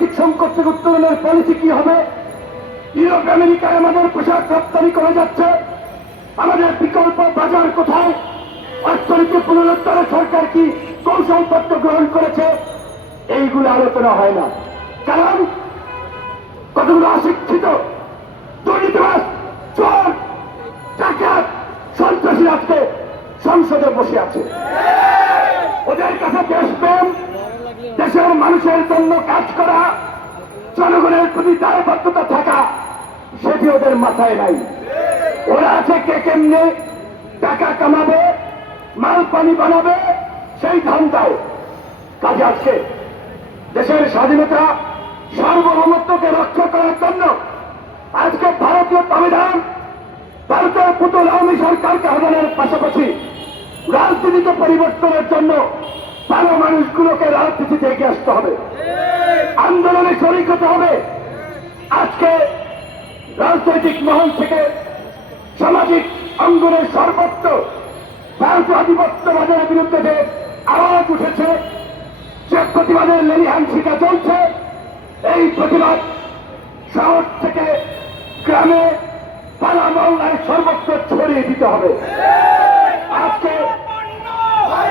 অর্থনৈতিক সংকট থেকে উত্তরণের পলিসি কি হবে? ইউরোপ আমেরিকায় আমাদের পোশাক রপ্তানি করে যাচ্ছে। আমাদের বিকল্প বাজার কোথায়? অর্থনীতি পুনরুদ্ধারে সরকার কি কৌশলপত্র গ্রহণ করেছে? এইগুলো আলোচনা হয় না। কারণ কতগুলো অশিক্ষিত দুর্নীতিবাস চোর, ডাকাত, সন্ত্রাসী আজকে সংসদে বসে আছে। ওদের কাছে দেশপ্রেম দেশের মানুষের জন্য কাজ করা, জনগণের প্রতি দায়বদ্ধতা থাকা, সেটি ওদের মাথায় নাই। ওরা আছে কে কেমনে টাকা কামাবে, মাল পানি বানাবে, সেই ধান্দায়। কাজে আজকে দেশের স্বাধীনতা সার্বভৌমত্বকে রক্ষা করার জন্য আজকে ভারতীয় সংবিধান, ভারতের পুতুল আওয়ামী সরকারকে হটানোর পাশাপাশি রাজনীতিকে পরিবর্তনের জন্য ভালো মানুষগুলোকে রাজনীতিতে এগিয়ে আসতে হবে। আন্দোলনে শরিক হতে হবে। আজকে রাজনৈতিক মহল থেকে সামাজিক অঙ্গনের সর্বত্র ভারতীয় আধিপত্যবাদের বিরুদ্ধে যে আওয়াজ উঠেছে, যে প্রতিবাদের লেলিহানসিটা চলছে, এই প্রতিবাদ শহর থেকে গ্রামে পালা মহল্লায় সর্বত্র ছড়িয়ে দিতে হবে।